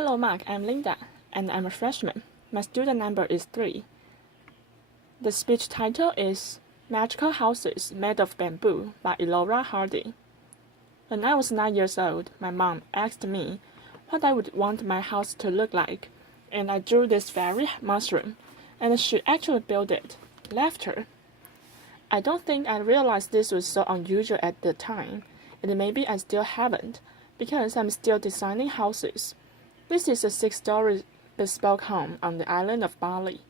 Hello, Mark. I'm Linda, and I'm a freshman. My student number is 3. The speech title is Magical Houses Made of Bamboo by Elora Hardy. When I was 9 years old, my mom asked me what I would want my house to look like, and I drew this fairy mushroom, and she actually built it. Laughter. I don't think I realized this was so unusual at the time, and maybe I still haven't, because I'm still designing houses. This is a 6-story bespoke home on the island of Bali.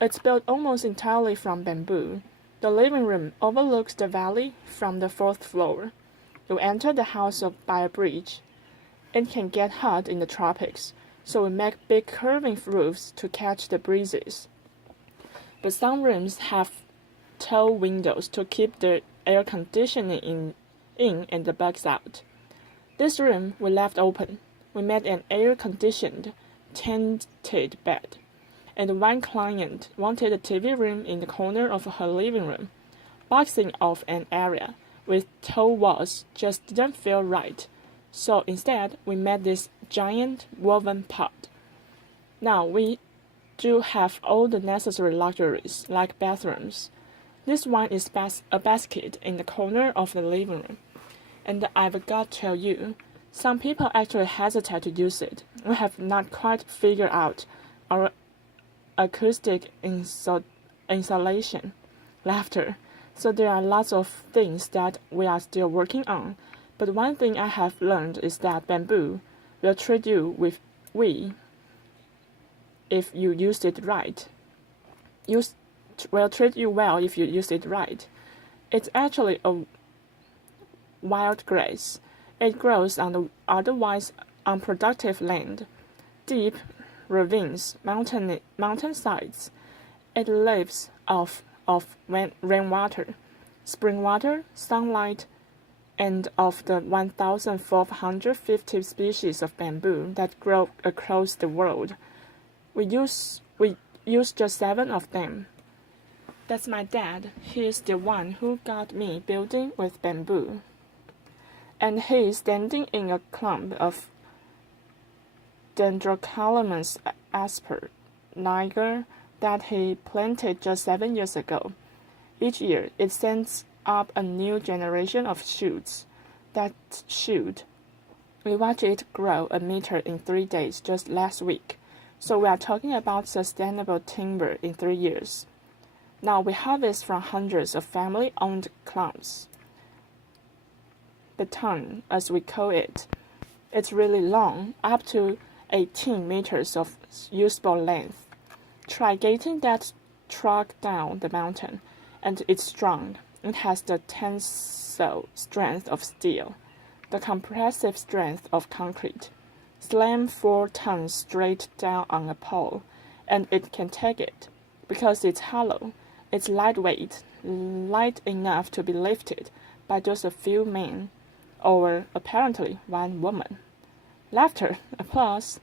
It's built almost entirely from bamboo. The living room overlooks the valley from the 4th floor. You enter the house by a bridge. It can get hot in the tropics, so we make big curving roofs to catch the breezes. But some rooms have tall windows to keep the air conditioning in and the bugs out. This room we left open. We made an air-conditioned, tented bed, and one client wanted a TV room in the corner of her living room. Boxing off an area with tall walls just didn't feel right, so instead we made this giant woven pot. Now we do have all the necessary luxuries, like bathrooms. This one is a basket in the corner of the living room, and I've got to tell you, some people actually hesitate to use it. We have not quite figured out our acoustic insulation. Laughter. So there are lots of things that we are still working on. But one thing I have learned is that bamboo will treat you if you use it right. Will treat you well if you use it right. It's actually a wild grass. It grows on the otherwise unproductive land, deep ravines, mountainsides. It lives off of rainwater, spring water, sunlight, and of the 1,450 species of bamboo that grow across the world. We use just 7 of them. That's my dad. He is the one who got me building with bamboo. And he is standing in a clump of Dendrocalamus asper, niger, that he planted just 7 years ago. Each year, it sends up a new generation of shoots that shoot. We watched it grow a meter in 3 days just last week. So we are talking about sustainable timber in 3 years. Now we harvest from hundreds of family-owned clumps. Baton, as we call it. It's really long, up to 18 meters of usable length. Try getting that truck down the mountain, and it's strong. It has the tensile strength of steel, the compressive strength of concrete. Slam 4 tons straight down on a pole, and it can take it. Because it's hollow, it's lightweight, light enough to be lifted by just a few men, or apparently one woman. Laughter, applause.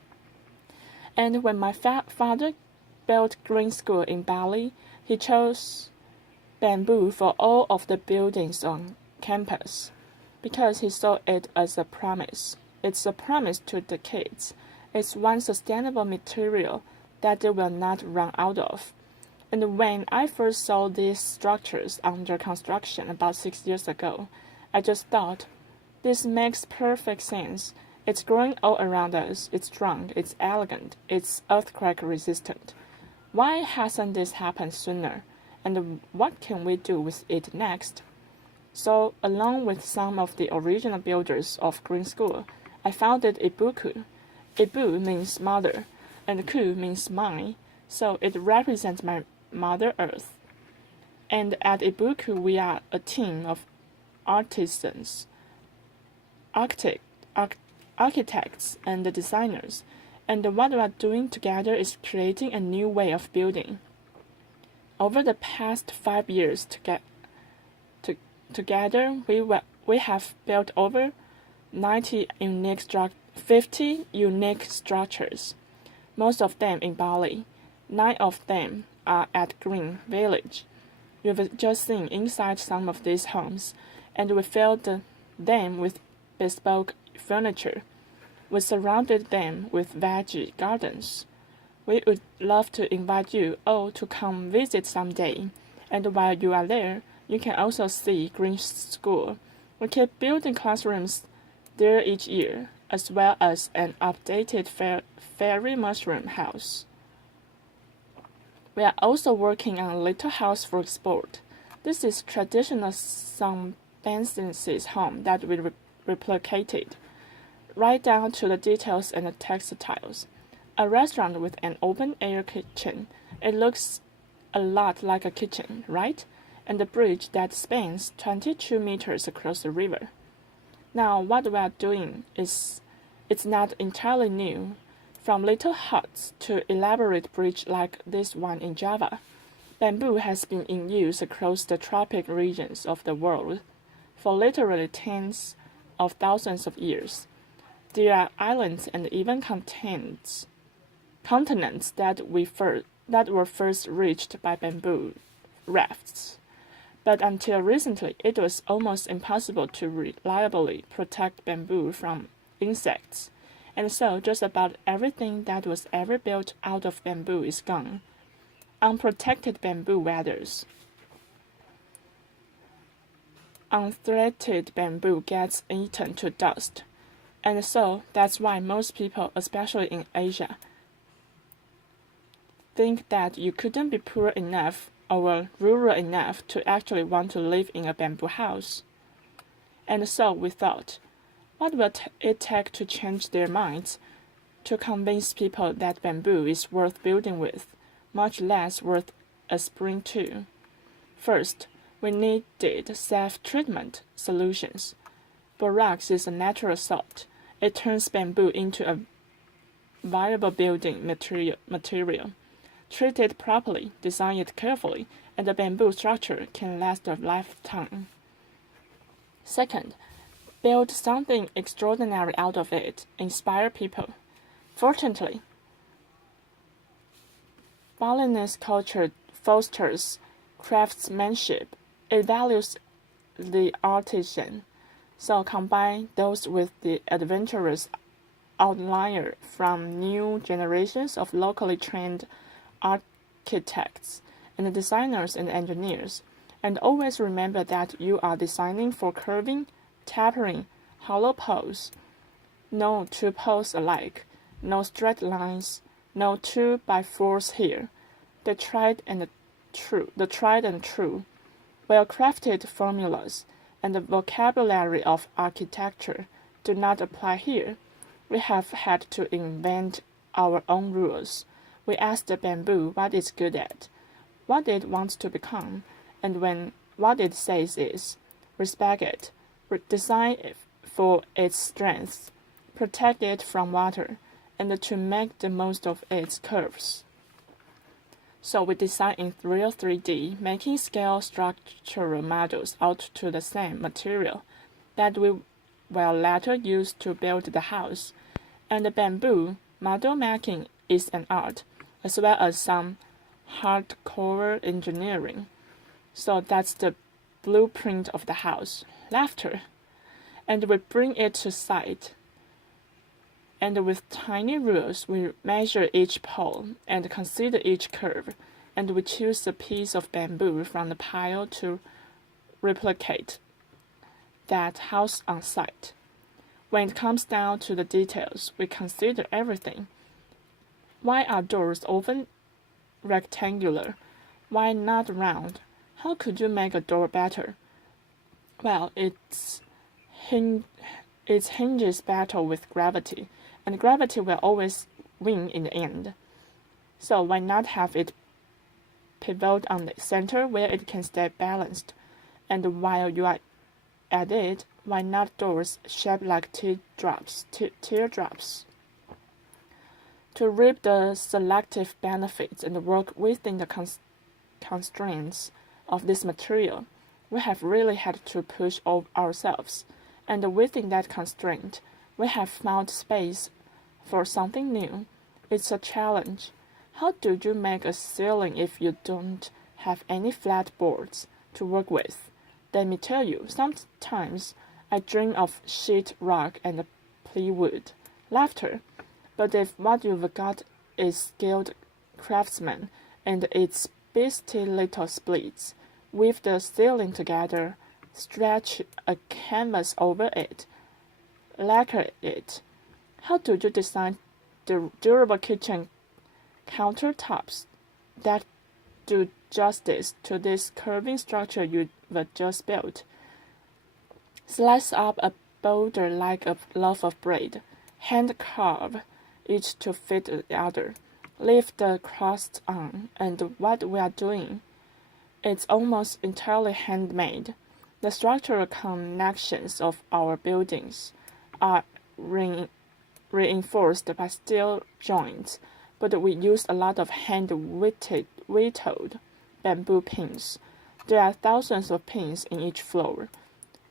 And when my father built green school in Bali, he chose bamboo for all of the buildings on campus, because he saw it as a promise. It's a promise to the kids. It's one sustainable material that they will not run out of. And when I first saw these structures under construction about 6 years ago, I just thought, this makes perfect sense. It's growing all around us. It's strong. It's elegant. It's earthquake resistant. Why hasn't this happened sooner? And what can we do with it next? So, along with some of the original builders of Green School, I founded Ibuku. Ibu means mother, and Ku means mine, so it represents my Mother Earth. And at Ibuku, we are a team of artisans, architects, and designers, and what we are doing together is creating a new way of building. Over the past 5 years together, we have built over 50 unique structures, most of them in Bali. 9 of them are at Green Village. You've just seen inside some of these homes, and we filled them with bespoke furniture. We surrounded them with veggie gardens. We would love to invite you all to come visit someday. And while you are there, you can also see Green School. We keep building classrooms there each year, as well as an updated fairy mushroom house. We are also working on a little house for sport. This is traditional Sambanensis home that we replicated, right down to the details and the textiles. A restaurant with an open-air kitchen. It looks a lot like a kitchen, right? And a bridge that spans 22 meters across the river. Now, what we are doing it's not entirely new. From little huts to elaborate bridge like this one in Java, bamboo has been in use across the tropic regions of the world for literally tens of thousands of years. There are islands and even continents that were first reached by bamboo rafts. But until recently, it was almost impossible to reliably protect bamboo from insects, and so just about everything that was ever built out of bamboo is gone. Unprotected bamboo weathers. Unthreaded bamboo gets eaten to dust, and so that's why most people, especially in Asia, think that you couldn't be poor enough or rural enough to actually want to live in a bamboo house. And so we thought, what will it take to change their minds, to convince people that bamboo is worth building with, much less worth a spring to? First, we needed self-treatment solutions. Borax is a natural salt. It turns bamboo into a viable building material. Treat it properly, design it carefully, and the bamboo structure can last a lifetime. Second, build something extraordinary out of it, inspire people. Fortunately, Balinese culture fosters craftsmanship. It values the artisan. So combine those with the adventurous outlier from new generations of locally trained architects and designers and engineers, and always remember that you are designing for curving, tapering, hollow poles. No two poles alike, no straight lines, no 2x4s here. The tried and true, well-crafted formulas and the vocabulary of architecture do not apply here. We have had to invent our own rules. We ask the bamboo what it's good at, what it wants to become, and when what it says is, respect it, design it for its strengths, protect it from water, and to make the most of its curves. So we design in real 3D, making scale structural models out to the same material that we will later use to build the house. And the bamboo model making is an art, as well as some hardcore engineering. So that's the blueprint of the house, laughter. And we bring it to site. And with tiny rules, we measure each pole and consider each curve, and we choose a piece of bamboo from the pile to replicate that house on site. When it comes down to the details, we consider everything. Why are doors often rectangular? Why not round? How could you make a door better? Well, its hinges battle with gravity, and gravity will always win in the end. So why not have it pivot on the center where it can stay balanced? And while you are at it, why not doors shaped like teardrops? To reap the selective benefits and work within the constraints of this material, we have really had to push ourselves, and within that constraint, we have found space for something new. It's a challenge. How do you make a ceiling if you don't have any flat boards to work with? Let me tell you, sometimes I dream of sheet rock and plywood, laughter. But if what you've got is skilled craftsman and its beastly little splits, weave the ceiling together, stretch a canvas over it, lacquer it. How do you design the durable kitchen countertops that do justice to this curving structure you've just built? Slice up a boulder like a loaf of bread, hand carve each to fit the other. Leave the crust on, and what we are doing, it's almost entirely handmade. The structural connections of our buildings are reinforced by steel joints, but we use a lot of hand-whittled bamboo pins. There are thousands of pins in each floor.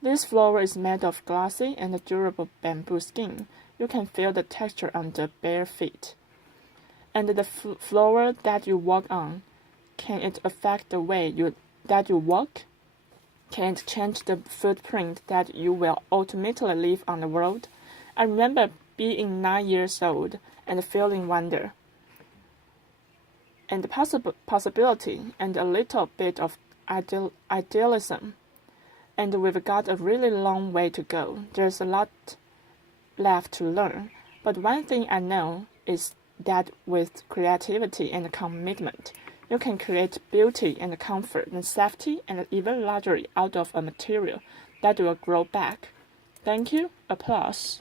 This floor is made of glossy and durable bamboo skin. You can feel the texture on the bare feet. And the floor that you walk on, can it affect the way that you walk? Can it change the footprint that you will ultimately leave on the world? I remember being 9 years old and feeling wonder and possibility and a little bit of idealism. And we've got a really long way to go. There's a lot left to learn. But one thing I know is that with creativity and commitment, you can create beauty and comfort and safety and even luxury out of a material that will grow back. Thank you. Applause.